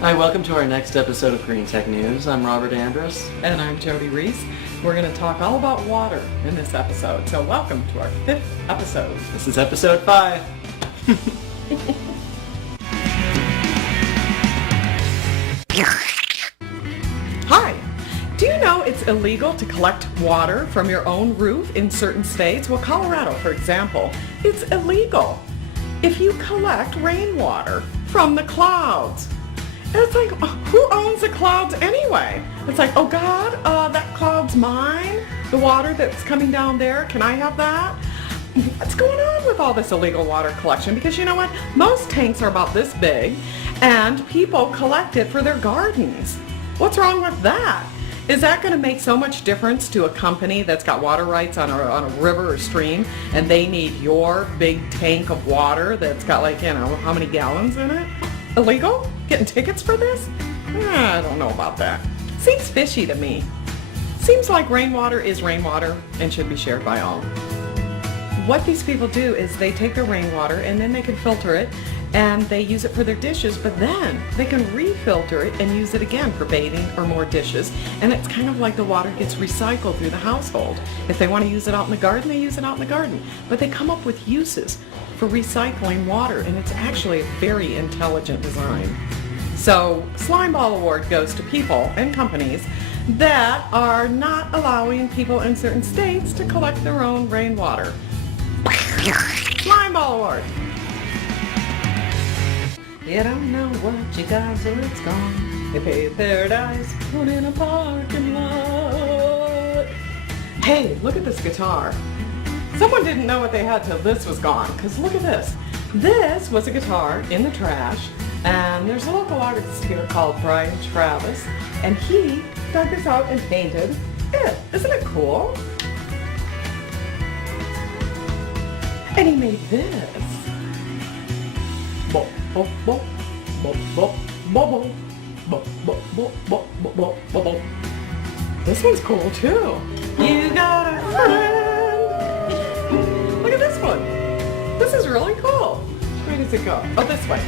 Hi, welcome to our next episode of Green Tech News. I'm Robert Andrus. And I'm Jodi Reese. We're going to talk all about water in this episode. So welcome to our 5th episode. This is episode 5. Hi! Do you know it's illegal to collect water from your own roof in certain states? Well, Colorado, for example, it's illegal if you collect rainwater from the clouds. And it's like, who owns the clouds anyway? It's like, oh God, that cloud's mine? The water that's coming down there, can I have that? What's going on with all this illegal water collection? Because you know what? Most tanks are about this big, and people collect it for their gardens. What's wrong with that? Is that going to make so much difference to a company that's got water rights on a river or stream, and they need your big tank of water that's got like, you know, how many gallons in it? Illegal? Getting tickets for this? I don't know about that. Seems fishy to me. Seems like rainwater is rainwater and should be shared by all. What these people do is they take their rainwater and then they can filter it and they use it for their dishes, but then they can refilter it and use it again for bathing or more dishes. And it's kind of like the water gets recycled through the household. If they want to use it out in the garden, they use it out in the garden. But they come up with uses for recycling water, and it's actually a very intelligent design. So, Slime Ball Award goes to people and companies that are not allowing people in certain states to collect their own rainwater. Slime Ball Award! You don't know what you got till it's gone. They pay paradise, put in a parking lot. Hey, look at this guitar. Someone didn't know what they had till this was gone, because look at this. This was a guitar in the trash, and there's a local artist here called Brian Travis, and he dug this out and painted it. Isn't it cool? And he made this. This one's cool too. You got a friend. Look at this one. This is really cool. Where does it go? Oh, this way.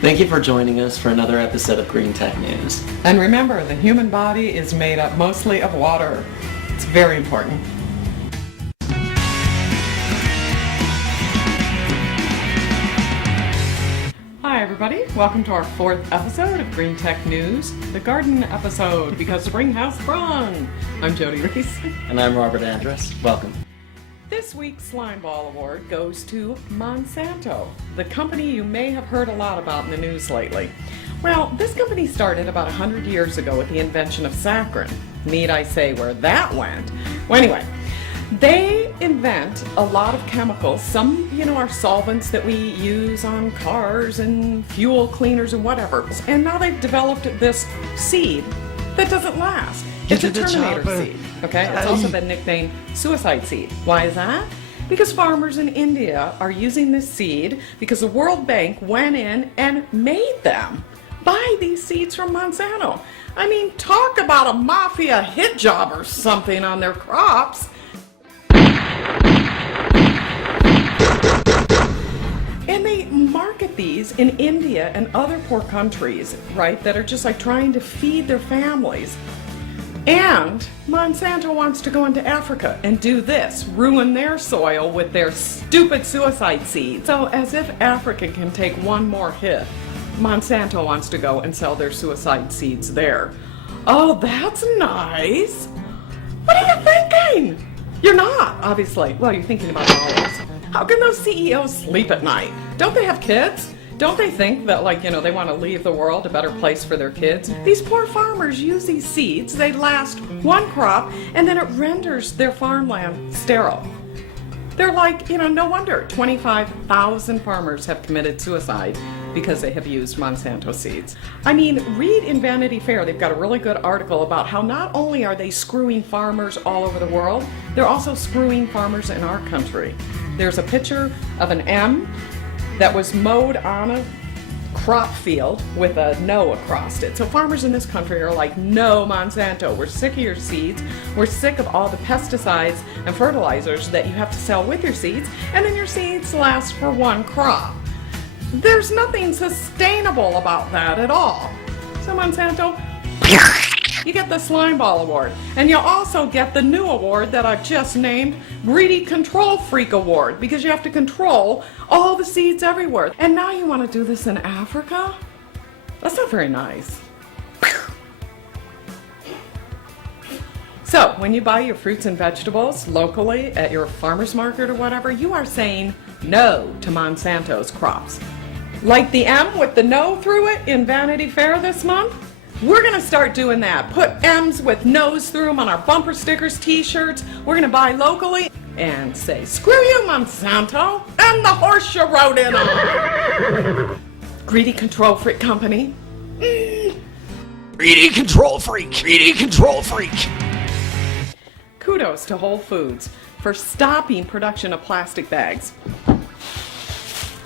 Thank you for joining us for another episode of Green Tech News. And remember, the human body is made up mostly of water. It's very important. Hi everybody, welcome to our 4th episode of Green Tech News, the garden episode, because spring has sprung. I'm Jodi Reese. And I'm Robert Andrus. Welcome. This week's Slime Ball Award goes to Monsanto, the company you may have heard a lot about in the news lately. Well, this company started about 100 years ago with the invention of saccharin. Need I say where that went? Well, anyway, they invent a lot of chemicals. Some, are solvents that we use on cars and fuel cleaners and whatever. And now they've developed this seed that doesn't last. It's a Terminator seed. Okay, it's also been nicknamed suicide seed. Why is that? Because farmers in India are using this seed because the World Bank went in and made them buy these seeds from Monsanto. I mean, talk about a mafia hit job or something on their crops. And they market these in India and other poor countries, right, that are just like trying to feed their families. And Monsanto wants to go into Africa and do this, ruin their soil with their stupid suicide seeds. So as if Africa can take one more hit, Monsanto wants to go and sell their suicide seeds there. Oh, that's nice. What are you thinking? You're not, obviously. Well, you're thinking about dollars. How can those CEOs sleep at night? Don't they have kids? Don't they think that, they want to leave the world a better place for their kids? These poor farmers use these seeds. They last one crop, and then it renders their farmland sterile. They're like, no wonder 25,000 farmers have committed suicide because they have used Monsanto seeds. I mean, read in Vanity Fair, they've got a really good article about how not only are they screwing farmers all over the world, they're also screwing farmers in our country. There's a picture of an M that was mowed on a crop field with a no across it. So farmers in this country are like, no, Monsanto, we're sick of your seeds. We're sick of all the pesticides and fertilizers that you have to sell with your seeds, and then your seeds last for one crop. There's nothing sustainable about that at all. So Monsanto, you get the Slime Ball Award. And you'll also get the new award that I've just named Greedy Control Freak Award, because you have to control all the seeds everywhere. And now you want to do this in Africa? That's not very nice. So, when you buy your fruits and vegetables locally at your farmer's market or whatever, you are saying no to Monsanto's crops. Like the M with the no through it in Vanity Fair this month? We're going to start doing that. Put M's with no's through them on our bumper stickers, t-shirts. We're going to buy locally and say, screw you, Monsanto, and the horse you rode in on. Greedy Control Freak Company. Greedy control freak! Greedy control freak! Kudos to Whole Foods for stopping production of plastic bags.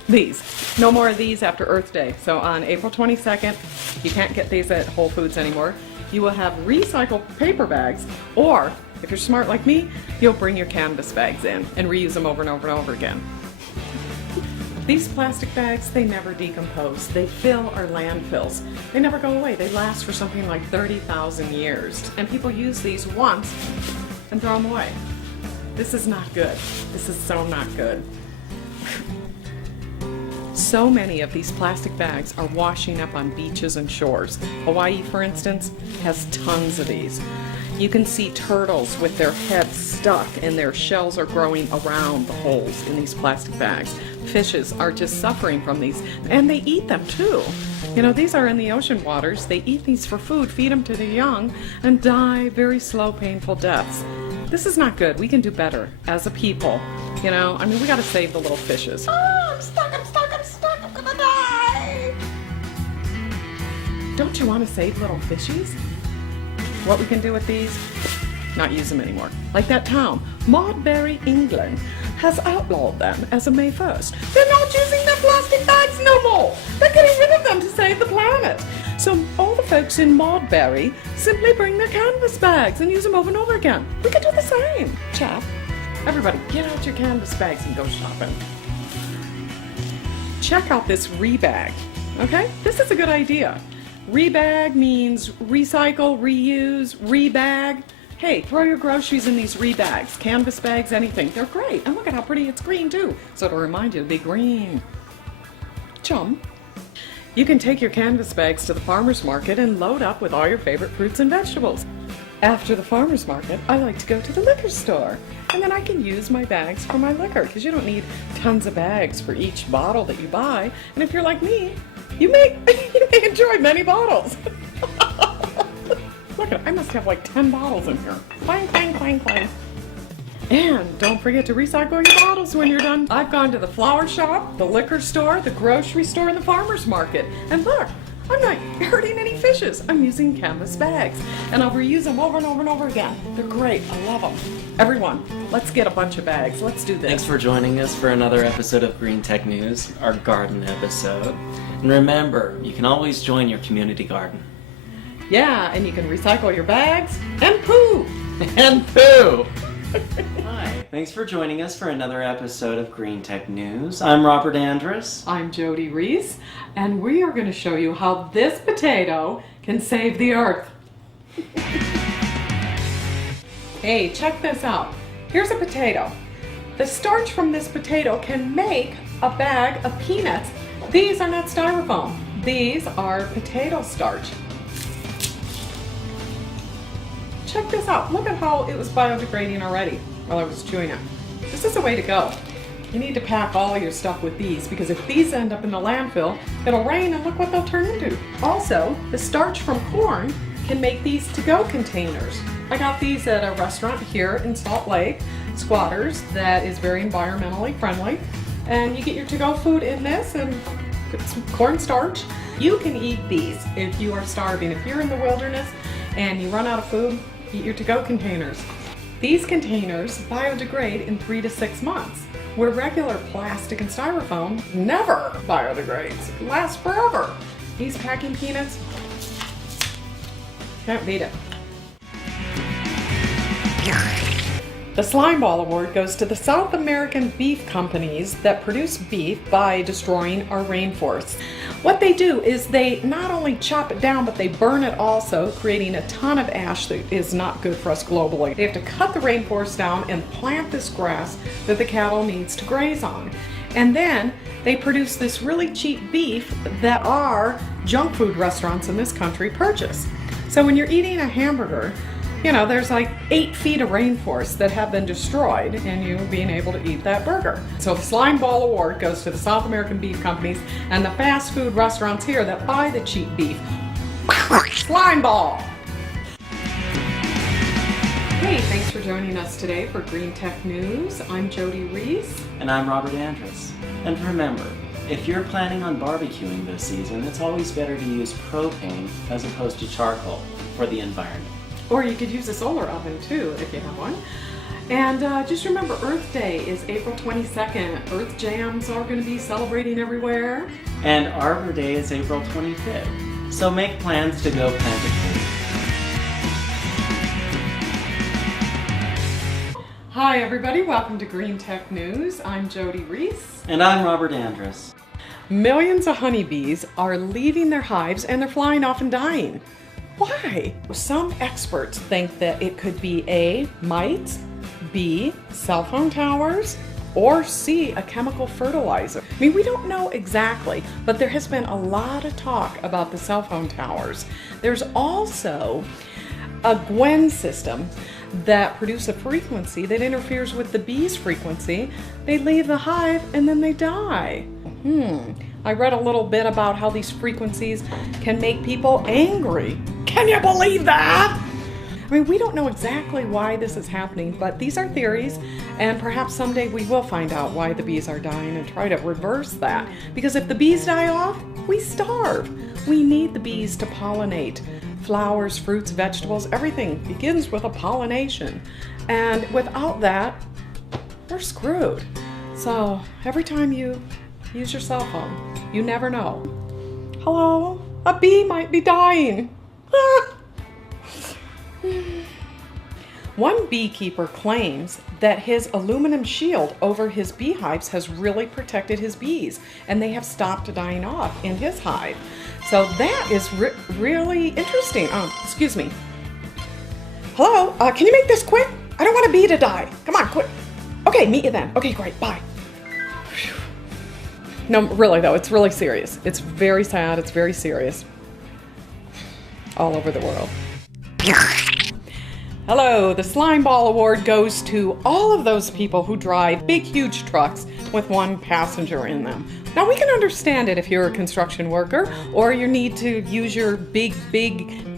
These. No more of these after Earth Day. So on April 22nd, you can't get these at Whole Foods anymore. You will have recycled paper bags, or if you're smart like me, you'll bring your canvas bags in and reuse them over and over and over again. These plastic bags, they never decompose. They fill our landfills. They never go away. They last for something like 30,000 years. And people use these once and throw them away. This is not good. This is so not good. So many of these plastic bags are washing up on beaches and shores. Hawaii, for instance, has tons of these. You can see turtles with their heads stuck and their shells are growing around the holes in these plastic bags. Fishes are just suffering from these, and they eat them too. You know, these are in the ocean waters. They eat these for food, feed them to their young, and die very slow, painful deaths. This is not good. We can do better as a people. You know, I mean, we got to save the little fishes. Oh, I'm stuck, I'm gonna die. Don't you want to save little fishies? What we can do with these? Not use them anymore. Like that town, Maudbury, England, has outlawed them as of May 1st. They're not using their plastic bags no more. They're getting rid of them to save the planet. So all the folks in Maudbury simply bring their canvas bags and use them over and over again. We could do the same, chap. Everybody, get out your canvas bags and go shopping. Check out this rebag, okay? This is a good idea. Rebag means recycle, reuse, rebag. Hey, throw your groceries in these rebags, canvas bags, anything. They're great. And look at how pretty it's green too. So it'll remind you to be green. Chum. You can take your canvas bags to the farmer's market and load up with all your favorite fruits and vegetables. After the farmer's market, I like to go to the liquor store. And then I can use my bags for my liquor, because you don't need tons of bags for each bottle that you buy. And if you're like me, you may enjoy many bottles. Look, I must have like 10 bottles in here. Clang, clang, clang, clang. And don't forget to recycle your bottles when you're done. I've gone to the flower shop, the liquor store, the grocery store, and the farmer's market. And look, I'm not hurting any fishes. I'm using canvas bags. And I'll reuse them over and over and over again. They're great. I love them. Everyone, let's get a bunch of bags. Let's do this. Thanks for joining us for another episode of Green Tech News, our garden episode. And remember, you can always join your community garden. Yeah, and you can recycle your bags and poo. And poo! Hi, thanks for joining us for another episode of Green Tech News. I'm Robert Andrus. I'm Jodi Reese, and we are going to show you how this potato can save the earth. Hey, check this out. Here's a potato. The starch from this potato can make a bag of peanuts. These are not styrofoam. These are potato starch. Check this out. Look at how it was biodegrading already while I was chewing it. This is the way to go. You need to pack all your stuff with these, because if these end up in the landfill, it'll rain and look what they'll turn into. Also, the starch from corn can make these to-go containers. I got these at a restaurant here in Salt Lake, Squatters, that is very environmentally friendly. And you get your to-go food in this and get some cornstarch. You can eat these if you are starving. If you're in the wilderness and you run out of food, eat your to-go containers. These containers biodegrade in 3 to 6 months, where regular plastic and styrofoam never biodegrades. It lasts forever. These packing peanuts, can't beat it. The Slime Ball Award goes to the South American beef companies that produce beef by destroying our rainforests. What they do is they not only chop it down, but they burn it also, creating a ton of ash that is not good for us globally. They have to cut the rainforest down and plant this grass that the cattle needs to graze on. And then they produce this really cheap beef that our junk food restaurants in this country purchase. So when you're eating a hamburger, you know, there's like 8 feet of rainforest that have been destroyed and you being able to eat that burger. So the Slime Ball Award goes to the South American beef companies and the fast food restaurants here that buy the cheap beef. Slime Ball! Hey, thanks for joining us today for Green Tech News. I'm Jodi Reese. And I'm Robert Andrus. And remember, if you're planning on barbecuing this season, it's always better to use propane as opposed to charcoal for the environment. Or you could use a solar oven too if you have one. And just remember, Earth Day is April 22nd. Earth Jams are going to be celebrating everywhere. And Arbor Day is April 25th. So make plans to go plant a tree. Hi everybody, welcome to Green Tech News. I'm Jodi Reese. And I'm Robert Andrus. Millions of honeybees are leaving their hives and they're flying off and dying. Why? Some experts think that it could be A, mites, B, cell phone towers, or C, a chemical fertilizer. I mean, we don't know exactly, but there has been a lot of talk about the cell phone towers. There's also a Gwen system that produce a frequency that interferes with the bee's frequency. They leave the hive and then they die. I read a little bit about how these frequencies can make people angry. Can you believe that? I mean, we don't know exactly why this is happening, but these are theories, and perhaps someday we will find out why the bees are dying and try to reverse that. Because if the bees die off, we starve. We need the bees to pollinate. Flowers, fruits, vegetables, everything begins with a pollination. And without that, we're screwed. So every time you use your cell phone, you never know. Hello? A bee might be dying. One beekeeper claims that his aluminum shield over his beehives has really protected his bees, and they have stopped dying off in his hive. So that is really interesting. Excuse me. Hello? Can you make this quick? I don't want a bee to die. Come on, quick. Okay, meet you then. Okay, great. Bye. No, really though, it's really serious. It's very sad. It's very serious. All over the world. Hello, the Slime Ball Award goes to all of those people who drive big, huge trucks with one passenger in them. Now, we can understand it if you're a construction worker or you need to use your big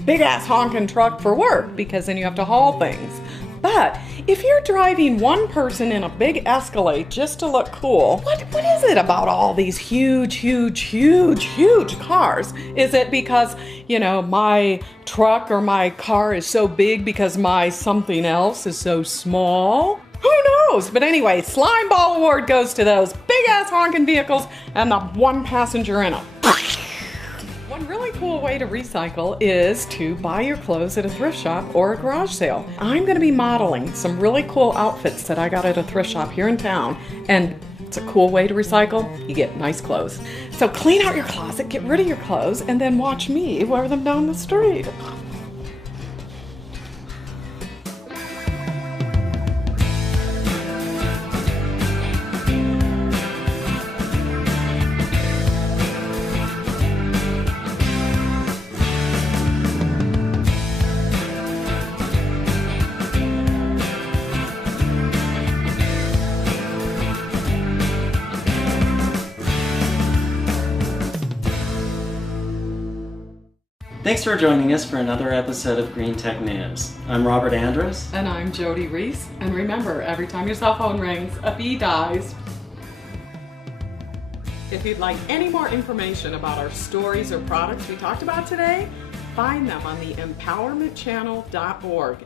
ass honking truck for work, because then you have to haul things. But if you're driving one person in a big Escalade just to look cool, what is it about all these huge cars? Is it because, you know, my truck or my car is so big because my something else is so small? Who knows? But anyway, Slime Ball Award goes to those big ass honking vehicles and the one passenger in them. One really cool way to recycle is to buy your clothes at a thrift shop or a garage sale. I'm going to be modeling some really cool outfits that I got at a thrift shop here in town, and it's a cool way to recycle. You get nice clothes. So clean out your closet, get rid of your clothes, and then watch me wear them down the street. Thanks for joining us for another episode of Green Tech News. I'm Robert Andrus. And I'm Jodi Reese. And remember, every time your cell phone rings, a bee dies. If you'd like any more information about our stories or products we talked about today, find them on the empowermentchannel.org.